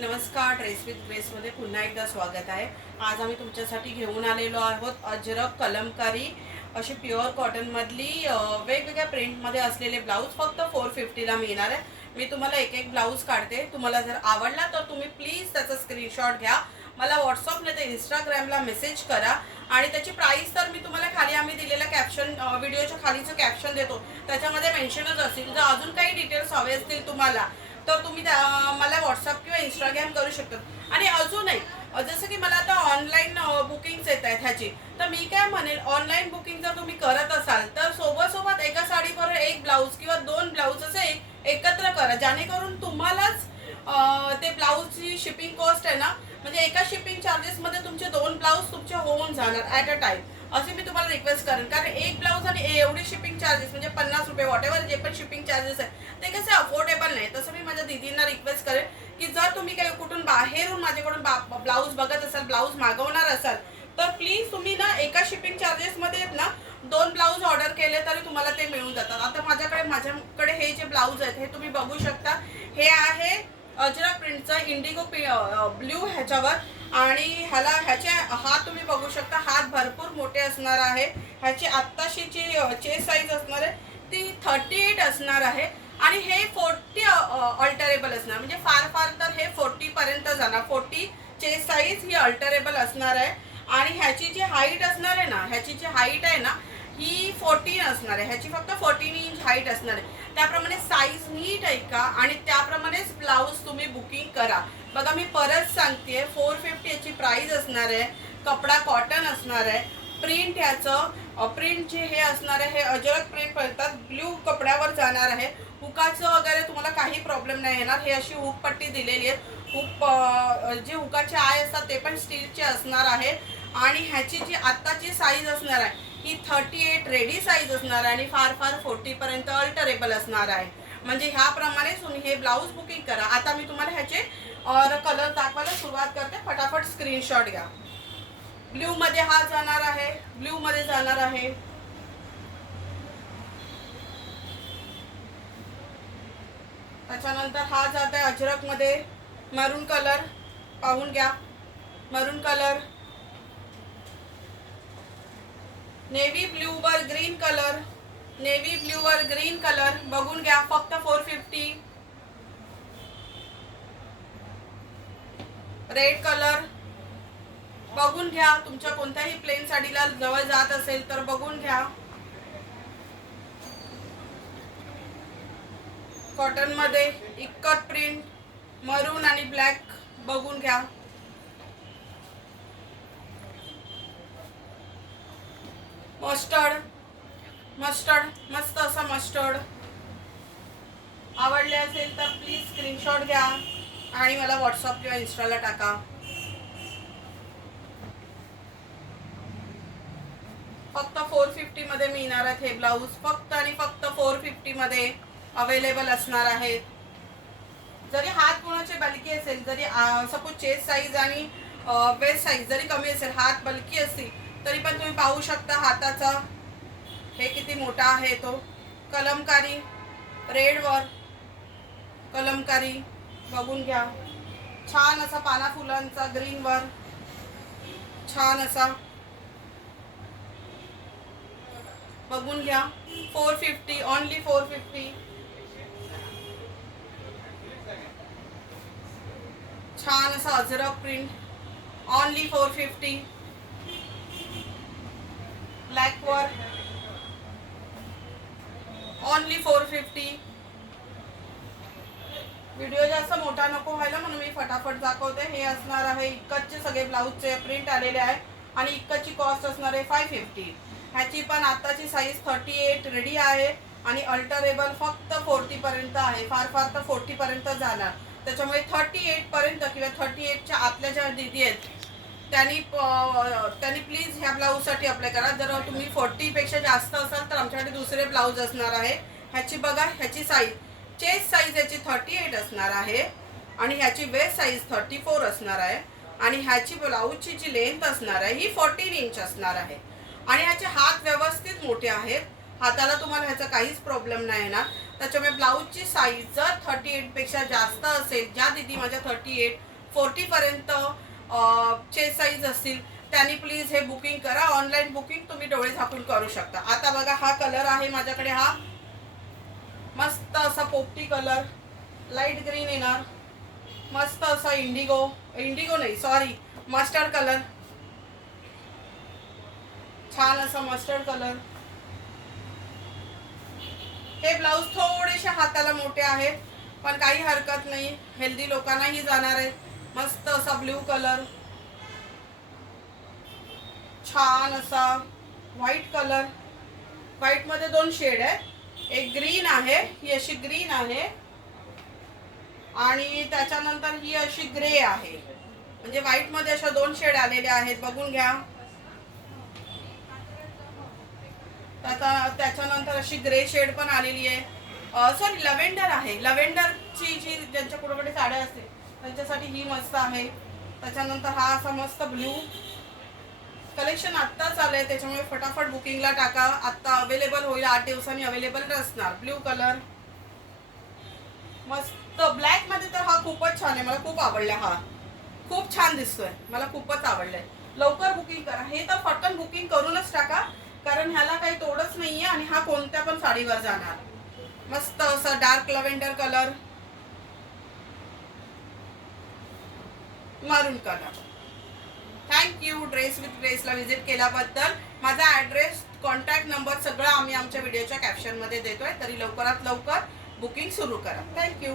नमस्कार, dress with ग्रेसमध्ये पुन्हा एकदा स्वागत आहे. आज आम्ही तुमच्यासाठी घेऊन आलेलो आहोत अजरक कलमकारी अशी प्युअर कॉटनमधली वेगवेगळ्या प्रिंटमध्ये असलेले ब्लाऊज फक्त 450ला मिळणार आहे. मी तुम्हाला एक एक ब्लाऊज काढते. तुम्हाला जर आवडला तर तुम्ही प्लीज त्याचा स्क्रीनशॉट घ्या, मला व्हॉट्सअप नाही तर इंस्टाग्रामला मेसेज करा. आणि त्याची प्राईस तर मी तुम्हाला खाली आम्ही दिलेल्या कॅप्शन व्हिडिओच्या खालीचं कॅप्शन देतो, त्याच्यामध्ये मेन्शनच असेल. जर अजून काही डिटेल्स हवे असतील तुम्हाला तर तुम्ही मला व्हॉट्सअप किंवा इंस्टाग्राम करू शकता. आणि अजूनही जसं की मला आता ऑनलाईन बुकिंग्स येत आहेत ह्याची, तर मी काय म्हणेल, ऑनलाईन बुकिंग जर तुम्ही करत असाल तर सोबत एका साडीवर एक ब्लाऊज किंवा दोन ब्लाऊज असे एकत्र करा, जेणेकरून तुम्हालाच ते ब्लाऊजची शिपिंग कॉस्ट आहे ना, म्हणजे एका शिपिंग चार्जेसमध्ये तुमचे दोन ब्लाऊज तुमचे होऊन जाणार ॲट अ टाइम. असे मी तुम्हाला रिक्वेस्ट करेन, कारण एक ब्लाऊज आणि एवढे शिपिंग चार्जेस म्हणजे 50 रुपये वॉटेवर जे पण शिपिंग चार्जेस आहे ते कसे अफोर्डेबल नाही. तसं मी माझ्या दीदींना रिक्वेस्ट करेन की जर तुम्ही काही कुठून बाहेरून माझ्याकडून ब्लाऊज बघत असाल, ब्लाऊज मागवणार असाल, तर प्लीज तुम्ही ना एका शिपिंग चार्जेसमध्ये ना दोन ब्लाऊज ऑर्डर केले तरी तुम्हाला ते मिळून जातात. आता माझ्याकडे हे जे ब्लाऊज आहेत हे तुम्ही बघू शकता. हे आहे अजरक प्रिंटचा इंडिगो ब्ल्यू ह्याच्यावर, आणि ह्याचे हात तुम्ही बघू शकता, हात भरपूर मोठे असणार आहे. ह्याची आत्ताशी जी चेस्ट साईज असणार आहे ती 38 असणार आहे, आणि हे 40 अल्टरेबल असणार, म्हणजे फार तर हे 40 पर्यंत जाणार. 40 चेस्ट साईज ही अल्टरेबल असणार आहे. आणि ह्याची जी हाईट असणार आहे ना, ह्याची जी हाईट आहे ना ही 14 असणार आहे. ह्याची फक्त 14 इंच हाईट असणार आहे. त्याप्रमाणे साईज नीट ऐका आणि त्याप्रमाणेच ब्लाऊज तुम्ही बुकिंग करा. बघा, मी परत सांगते, 450 याची प्राइस असणार आहे. कपडा कॉटन असणार आहे. प्रिंट ह्याचं प्रिंट जे हे असणार आहे हे अजरक प्रिंट म्हणतात, ब्ल्यू कपड्यावर जाणार आहे. हुकाचं वगैरे तुम्हाला काही प्रॉब्लेम नाही येणार. हे अशी हुक पट्टी दिलेली आहे. जे हुकाचे आय असतात ते पण स्टीलचे असणार आहे. आणि ह्याची जी आत्ताची साईज असणार आहे ही 38 रेडी साईज असणार आहे, आणि फार 40 पर्यंत अल्टरेबल असणार आहे. म्हणजे ह्याप्रमाणे तुम्ही हे ब्लाऊज बुकिंग करा. आता मी तुम्हाला ह्याचे कलर दाखवायला सुरुवात करते, फटाफट स्क्रीनशॉट घ्या. ब्ल्यू मध्ये हा जाणार आहे, ब्ल्यू मध्ये जाणार आहे. त्याच्यानंतर हा जात आहे अजरक मध्ये मरून कलर, पाहून घ्या, मरून कलर. नेव्ही ब्ल्यू वर ग्रीन कलर, नेव्ही ब्ल्यू वर ग्रीन कलर बघून घ्या, फक्त 450. रेड कलर बघून घ्या, तुमच्या कोणत्याही प्लेन साडीला जवळ जात असेल तर बघून घ्या. कॉटन मध्ये इक्कत प्रिंट, मरून आणि ब्लॅक बघून घ्या. मस्टर्ड मस्त असा मस्टर्ड. आवडले असेल तर प्लीज स्क्रीनशॉट घ्या आणि मला व्हॉट्सअप किंवा इंस्टाला टाका. फक्त 450 मध्ये मिळणार आहेत हे ब्लाऊज, फक्त आणि फक्त 450 मध्ये अवेलेबल असणार आहेत. जरी हात कोणाचे बलकी असेल, जरी सपोज चेस्ट साईज आणि वेस्ट साईज जरी कमी असेल, हात बलकी असतील तरी पण तुम्ही पाहू शकता हाताचा हे किती मोठा आहे तो. कलमकारी रेड वर कलमकारी बघून घ्या. छान असा पाना फुलांचा ग्रीन वर छान असा बघून घ्या. 450, ओनली 450. छान असा Ajrak print, only 450. Black were only 450. Video जास्त मोठा नको व्हायला म्हणून मी फटाफट दाखवते. हे असणार आहे इक्कतचे सगळे ब्लाऊजचे प्रिंट आलेले आहे, आणि इक्कतची कॉस्ट असणार आहे 550. ह्याची पण आताची साईज 38 रेडी आहे, आणि अल्टरेबल फक्त 40 पर्यंत आहे. फार तर 40 पर्यंत जाणार. त्याच्यामुळे 38 पर्यंत किंवा 38च्या आतल्या ज्या दीदी आहेत त्यांनी प्लीज ह्या ब्लाऊजसाठी अप्लाय करा. जर तुम्ही 40 पेक्षा जास्त असाल तर आमच्याकडे दुसरे ब्लाऊज असणार आहे. ह्याची बघा, ह्याची साईज चेस्ट साईज याची 38 असणार आहे, आणि ह्याची वेस्ट साईज 34 असणार आहे, आणि ह्याची ब्लाऊजची जी लेंथ असणार आहे ही 14 इंच असणार आहे. आणि ह्याचे हात व्यवस्थित मोठे आहेत. हाताला तुम्हाला ह्याचा काहीच प्रॉब्लेम नाही येणार. त्याच्यामुळे ब्लाऊजची साईज जर 38 पेक्षा जास्त असेल, ज्या दीदी माझ्या 38 40 पर्यंत चे साईज असतील त्यांनी प्लीज हे बुकिंग करा. ऑनलाईन बुकिंग तुम्ही डोळे झाकून करू शकता. आता बघा हा कलर आहे माझ्याकडे, हा मस्त असा पोपटी कलर, लाईट ग्रीन येणार, मस्त असा इंडिगो नाही सॉरी मस्टर्ड कलर, छान असा मस्टर्ड कलर. हे ब्लाऊज थोडेसे हाताला मोठे आहेत पण काही हरकत नाही, हेल्दी लोकांनाही जाणार आहे. मस्त असा ब्ल्यू कलर, छान असा व्हाईट कलर. व्हाईट मध्ये 2 शेड आहे, एक ग्रीन आहे, ही अशी ग्रीन आहे आणि त्याच्यानंतर ही अशी ग्रे आहे. म्हणजे व्हाईट मध्ये अशा 2 शेड आलेल्या आहेत, बघून घ्या. त्याच्यानंतर अशी ग्रे शेड पण आलेली आहे, सॉरी लव्हेंडर आहे. लव्हेंडरची जी ज्यांच्या कुणाकडे साड्या असतील त्यांच्यासाठी ही मस्त आहे. त्याच्यानंतर हा असा मस्त ब्ल्यू कलेक्शन आत्ताच आलंय त्याच्यामुळे फटाफट बुकिंगला टाका. आत्ता अवेलेबल होईल, 8 दिवसांनी अवेलेबल नसणार. ब्ल्यू कलर मस्त, ब्लॅक मध्ये तर हा खूपच छान आहे, मला खूप आवडला. हा खूप छान दिसतोय, मला खूपच आवडलाय. लवकर बुकिंग करा, हे तर फटकन बुकिंग करूनच टाका कारण ह्याला काही तोडच नाहीये आणि हा कोणत्या पण साडीवर जाणार. मस्त असं dark lavender colour, maroon colour. Thank you dress with ग्रेसला विजिट केल्याबद्दल. माझा ॲड्रेस, कॉन्टॅक्ट नंबर सगळं आम्ही आमच्या व्हिडिओच्या कॅप्शनमध्ये देतोय, तरी लवकरात लवकर बुकिंग सुरू करा. थँक्यू.